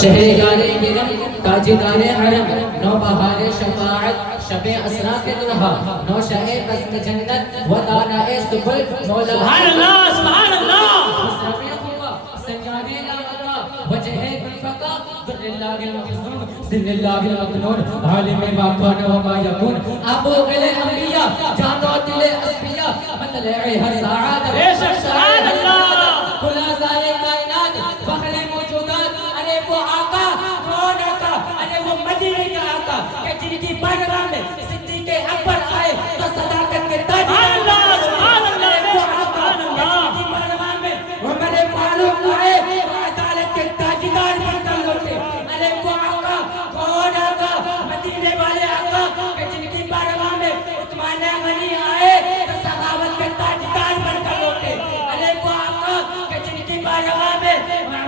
شہریار کرم تاجدار حرم نوبہار شفاعت شب اسرا کے دلہا نوشہ قصد جنت و دانا سبل مولا سبحان اللہ سبحان اللہ سنجانے لاغتا وجہ گلفقا در اللہ المخزون سن اللہ المکنون عالم باقان وما یکون ابو غل انبیاء جانو دل اسفیاء مطلع ہر سعادت بے شک سبحان اللہ خلاصائے کائنات فخر موجودات ارے وہ آقا کون آقا ارے وہ مدینے کا آقا کہ جن کی بارگاہ میں صدیق اکبر آئے تو صداقت کے تاج سبحان اللہ وہ آقا کہ جن کی بارگاہ میں عمر فاروق آئے تو عدالت کے تاجدار بن کر لوٹے ارے وہ آقا کون آقا مدینے والے آقا کہ جن کی بارگاہ میں عثمان غنی آئے تو صحابت کے تاجدار بن کر لوٹے ارے وہ آقا کہ جن کی بارگاہ میں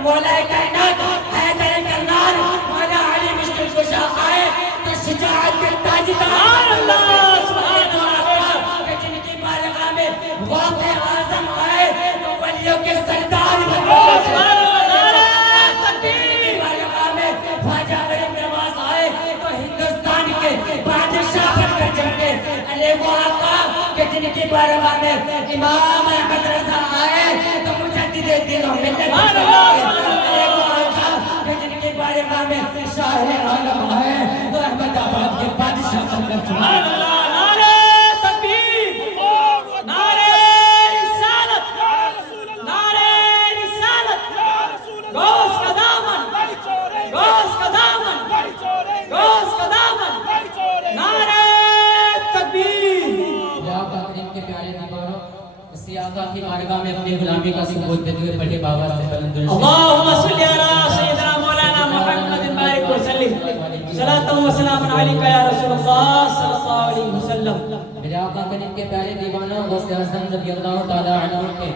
مولا کائنات حیدر کرنار مولا علی مشکل کشا آئے تو شجاعت کے تاجدار اللہ سبحان اللہ کہ جن کی بارگاہ میں غوث اعظم آئے تو ولیوں کے سردار بن گئے بارگاہ میں خواجہ غریب نواز آئے تو ہندوستان کے بادشاہ بن کر چڑھے ارے وہ آقا کہ جن کی بارگاہ میں امام احمد رضا آئے تو مجدد دین و ملت بن گئے ارے وہ آقا کہ جن کی بارگاہ میں شاہ عالم آئے تو احمد آباد کے بادشاہ بن کر سبحان چڑھے اللہ نعرہ تکبیر نعرہ رسالت نعرہ رسالت غوث کا دامن غوث کا دامن غوث کا دامن نعرہ تکبیر یا آقا کریم کے پیارے دیوانوں اسی آقا کی بارگاہ میں اپنی غلامی کا ثبوت دیتے ہوئے پڑھے بابا سے بلند اللہم صلی علی سیدنا مولانا محمد بارک وسلم صلاۃ و سلام علیکہ یا رسول اللہ صلی اللہ علیہ وسلم میرے آقا کریم کے پیارے دیوانوں غوث اعظم رضی اللہ تعالی عنہ کے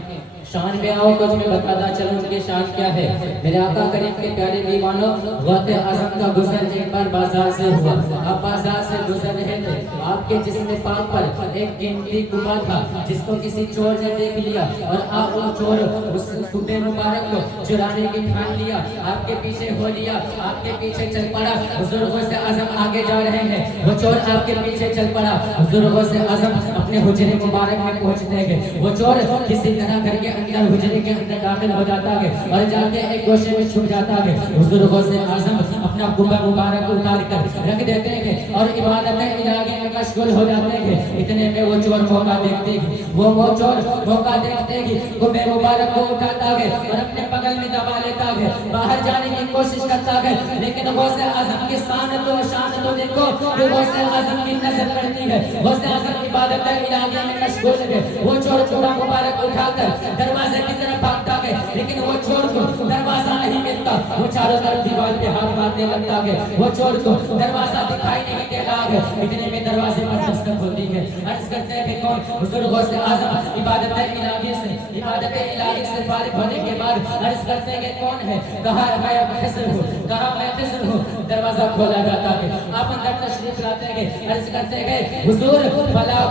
شان پہ آؤ کچھ میں بتاتا چلوں ان کے شان کیا ہے میرے آقا کریم کے پیارے دیوانوں غوث اعظم کا گزر ایک بار بازار سے ہوا آپ بازار سے گزر رہے تھے آپ کے جسم پاک پر ایک قیمتی کبا تھا جس کو کسی چور نے دیکھ لیا اور آپ وہ چور اس کبے مبارک کو چرانے کی ٹھان لیا آپ کے پیچھے ہو لیا آپ کے پیچھے چل پڑا حضور غوث اعظم آگے جا رہے ہیں وہ چور آپ کے پیچھے چل پڑا حضور غوث اعظم اپنے حجرے مبارک میں پہنچتے گئے وہ چور کسی طرح کر کے اندر حجرے کے اندر داخل ہو جاتا ہے اور جا کے ایک گوشے میں چھپ جاتا ہے حضور غوث اعظم اپنا کبا مبارک اتار کر رکھ دیتے ہیں اور عبادت الہی میں مشغول ہو جاتے ہیں اتنے میں وہ چور موقع دیکھتے ہیں وہ چور موقع دیکھتے ہیں کبے مبارک کو اٹھاتا ہے اور اپنے بغل میں دبا لیتا ہے باہر جانے کی کوشش کرتا ہے لیکن غوث اعظم کی شان تو دیکھو کہ غوث اعظم کی نظر پڑتی ہے غوث اعظم عبادت الہی میں مشغول ہے وہ چور کبا مبارک اٹھا کر دروازے کی طرف بھاگتا ہے لیکن وہ چور کو دروازہ نہیں ملتا وہ چاروں طرف دیوار پہ ہاتھ مارنے لگتا ہے وہ چور کو دروازہ دکھائی نہیں دے رہا ہے اتنے میں دروازے پر دستک ہوتی ہے عرض کرتے ہیں کہ کون حضور غوث اعظم عبادت الہی سے فارغ ہونے کے بعد عرض کرتے ہیں کہ کون ہے کہا میں خضر ہوں کہا میں خضر ہوں دروازہ کھولا جاتا ہے آپ اندر تشریف لاتے ہیں عرض کرتے ہیں کہ حضور فلا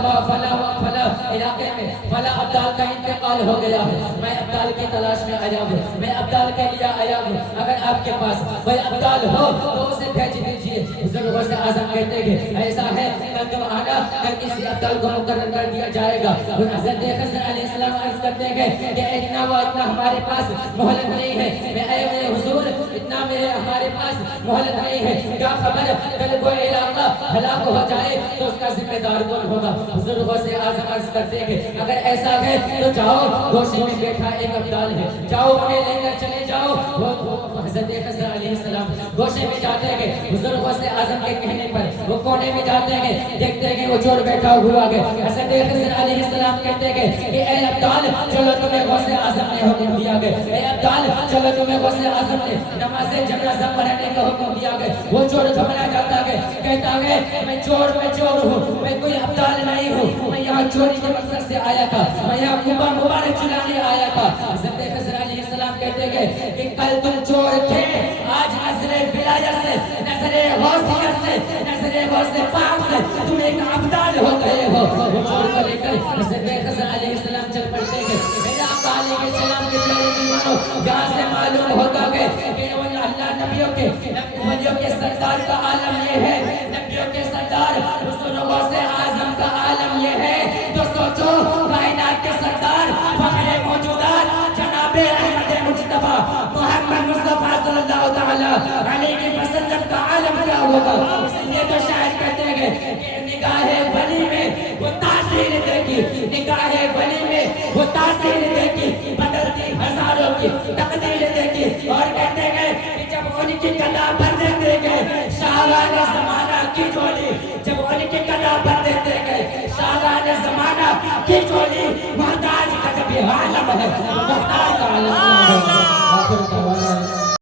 علاقے میں فلا عبدال کا انتقال ہو گیا ہے میں عبدال کی تلاش میں آیا ہوں میں عبدال کے لیے آیا ہوں اگر آپ کے پاس کوئی عبدال ہو تو اسے بھیج دیجئے حضور غوث اعظم کہتے ہیں ایسا ہے کل جو آنا کل کسی عبدال کو مقرر کر دیا جائے گا حضرت خضر علیہ السلام عرض کرتے ہیں کہ اتنا ہمارے پاس مہلت نہیں ہے میں اے میرے حضور اتنا ہمارے پاس مہلت نہیں ہے کیا خبر کل کوئی علاقہ ہلاک ہو جائے تو اس کا ذمہ دار کون ہوگا حضور غوث اعظم عرض کرتے ہیں اگر ایسا ہے تو جاؤ گوشے میں بیٹھا ایک عبدال ہے جاؤ انہیں لے کر چلے جاؤ وہ حضرت خضر علیہ السلام گوشے میں جاتے ہیں حضور غوث اعظم کے کہنے پر وہ کونے میں جاتے ہیں دیکھتے ہیں وہ چور بیٹھا ہوا ہے حضرت خضر علیہ السلام کہتے ہیں کہ اے عبدال چلو تمہیں غوث اعظم نے حکم دیا ہے اے عبدال چلو تمہیں غوث اعظم نے نماز جنازہ پڑھنے کا حکم دیا ہے وہ چور گھبرا جاتا ہے کہتا ہے میں چور ہوں میں کوئی عبدال نہیں ہوں میں یہاں چوری کے مقصد سے آیا تھا میں یہاں کبا مبارک چلانے آیا تھا حضرت خضر علیہ السلام کہتے ہیں کہ کل تم چور تھے آج نظر ولایت سے نظر غوثیت سے نظر غوث پاک سے تم ایک عبدال ہو گئے ہو وہ چور کو لے کر حضرت خضر علیہ السلام چل پڑتے ہیں میرے آقا علیہ السلام کے پیارے دیوانوں جہاں سے معلوم ہوتا ہے کہ اللہ نبیوں کے ولیوں کے سردار کا عالم یہ ہے، نبیوں کے سردار بزرگوں سے اعظم کا عالم یہ ہے، تو سوچو کائنات کے سردار فخر موجودات جناب احمد مجتبیٰ محمد مصطفیٰ صلی اللہ تعالی علیہ وسلم کا عالم کیا ہوگا؟ اس لیے تو شاعر کہتے ہیں کہ نگاہ ولی میں وہ تاثیر دیکھی، نگاہ ولی میں وہ تاثیر دیکھی، بدلتی ہزاروں کی تقدیر دیکھی، اور کہتے ہیں کہ جب ان کی قدا بھر دیتے گئے شاہان زمانہ کی جھولی، جب ان کی قدا بھر دیتے گئے شاہان زمانہ کی جھولی، محتاج کا جب یہ عالم ہے، محتاج کا عالم ہے۔